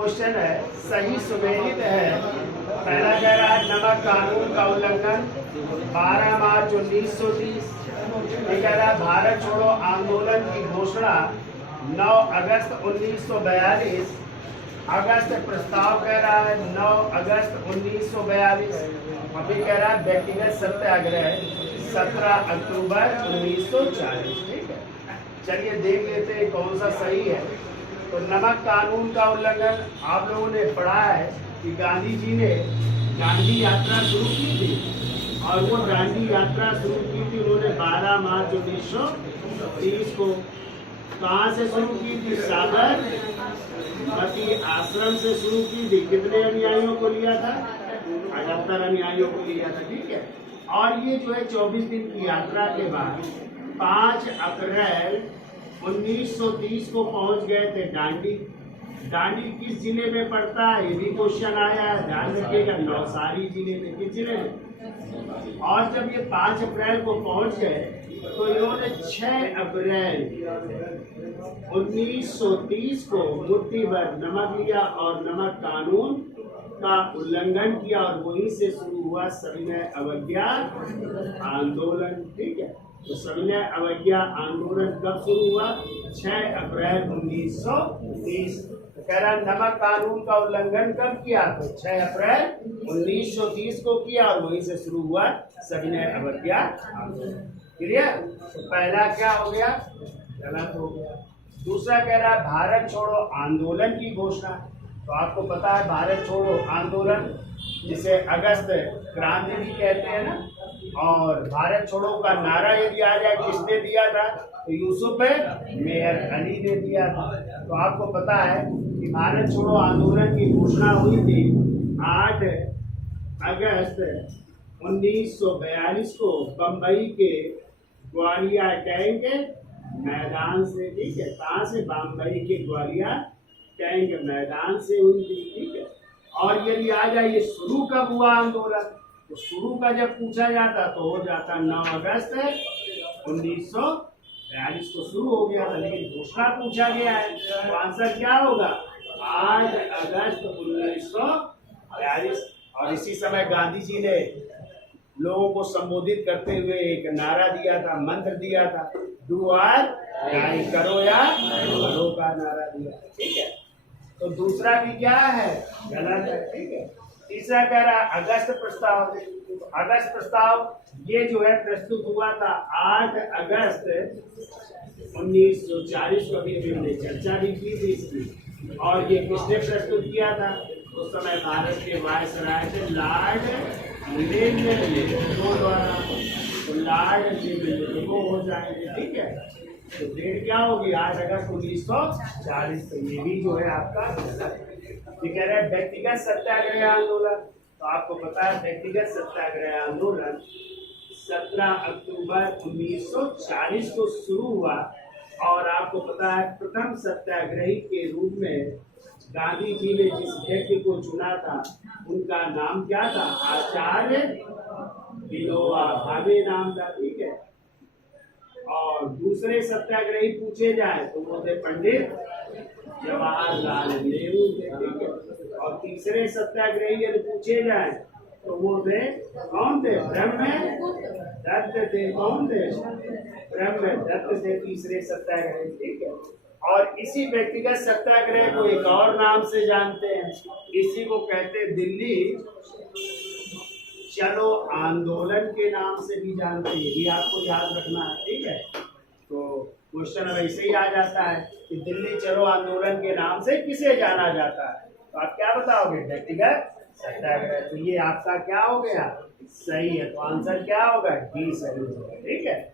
Question है, सही सुमेलित है। पहला कह रहा है नमक कानून का उल्लंघन 12 मार्च 1930। ये कह रहा है भारत छोड़ो आंदोलन की घोषणा 9 अगस्त 1942। अगस्त प्रस्ताव कह रहा है 9 अगस्त 1942। अभी कह रहा है व्यक्तिगत सत्याग्रह 17 अक्टूबर 1940। ठीक है, चलिए देख लेते हैं कौन सा सही है। तो नमक कानून का उल्लंघन आप लोगों ने पढ़ा है कि गांधी जी ने दांडी यात्रा शुरू की थी, और वो दांडी यात्रा शुरू की थी उन्होंने 12 मार्च 1930 को। कहाँ से शुरू की थी? साबरमती आश्रम से शुरू की थी। कितने अनुयायियों को लिया था? 78 अनुयायियों को लिया था। ठीक है, और ये जो है 24 दिन की यात्रा के बाद 5 अप्रैल 1930 को पहुंच गए थे दांडी। दांडी किस जिले में पड़ता है? ये भी क्वेश्चन आया है, ध्यान रखिएगा। नवसारी जिले में। किस जिले में? और जब ये 5 अप्रैल को पहुंच गए तो इन्होंने 6 अप्रैल 1930 को मुट्ठी भर नमक लिया और नमक कानून का उल्लंघन किया, और वहीं से शुरू हुआ सविनय अवज्ञा आंदोलन। ठीक है, तो सविनय अवज्ञा आंदोलन कब शुरू हुआ? 6 अप्रैल 1930। तो कह रहा नमक कानून का उल्लंघन कब किया? तो 6 अप्रैल 1930 को किया, और वहीं से शुरू हुआ सविनय अवज्ञा आंदोलन। क्लियर? तो पहला क्या हो गया? गलत हो गया। दूसरा कह रहा है भारत छोड़ो आंदोलन की घोषणा। तो आपको पता है भारत छोड़ो आंदोलन, जिसे अगस्त क्रांति भी कहते हैं ना, और भारत छोड़ो का नारा यदि आ जाए किसने दिया था? तो यूसुफ मेहर अली ने दिया था। तो आपको पता है कि भारत छोड़ो आंदोलन की घोषणा हुई थी 8 अगस्त 1942 को बम्बई के ग्वालिया टैंक मैदान से। ठीक है, कहाँ से? बम्बई के ग्वालिया टैंक मैदान से हुई थी। ठीक है, और यदि आ जाए ये शुरू कब हुआ आंदोलन, तो शुरू का जब पूछा जाता तो हो जाता 9 अगस्त 1942 को शुरू हो गया था, लेकिन घोषणा पूछा गया है तो आंसर क्या होगा? 8 अगस्त 1942। और इसी समय गांधी जी ने लोगों को संबोधित करते हुए एक नारा दिया था, मंत्र दिया था, डू और यानी करो या करो का नारा दिया। ठीक है, तो दूसरा भी क्या है? गलत है। ठीक है, तीसरा कह रहा है अगस्त प्रस्ताव। अगस्त प्रस्ताव ये जो है प्रस्तुत हुआ था 8 अगस्त 1940 को। अभी हमने चर्चा भी की थी इसकी। और ये किसने प्रस्तुत किया था? उस समय भारत के वायसराय थे लॉर्ड लिंकन द्वारा। तो लॉर्ड लिंकन को हो जाएंगे। ठीक है, तो डेट क्या होगी? 8 अगस्त 1940। तो ये भी जो है आपका ये कह रहे हैं व्यक्तिगत सत्याग्रह आंदोलन। तो आपको पता है व्यक्तिगत सत्याग्रह आंदोलन 17 अक्टूबर 1940 को शुरू हुआ, और आपको पता है प्रथम सत्याग्रही के रूप में गांधी जी ने जिस व्यक्ति को चुना था उनका नाम क्या था? आचार्य विनोबा भावे नाम था। ठीक है, और दूसरे सत्याग्रही पूछे जाए तो वो थे पंडित जवाहरलाल नेहरू थे। ठीक है, और तीसरे सत्याग्रही यदि पूछे जाए तो वो थे कौन थे? ब्रह्म दत्त थे। कौन थे? ब्रह्म दत्त थे तीसरे सत्याग्रही। ठीक है, और इसी व्यक्तिगत सत्याग्रह को एक और नाम से जानते हैं, इसी को कहते हैं दिल्ली चलो आंदोलन के नाम से भी जानते हैं। ये भी आपको याद रखना है। ठीक है, तो क्वेश्चन अब ऐसे ही आ जाता है कि दिल्ली चलो आंदोलन के नाम से किसे जाना जाता है? तो आप क्या बताओगे? व्यक्तिगत सत्याग्रह। तो ये आपका क्या हो गया? सही है। तो आंसर क्या होगा? डी सही होगा। ठीक है।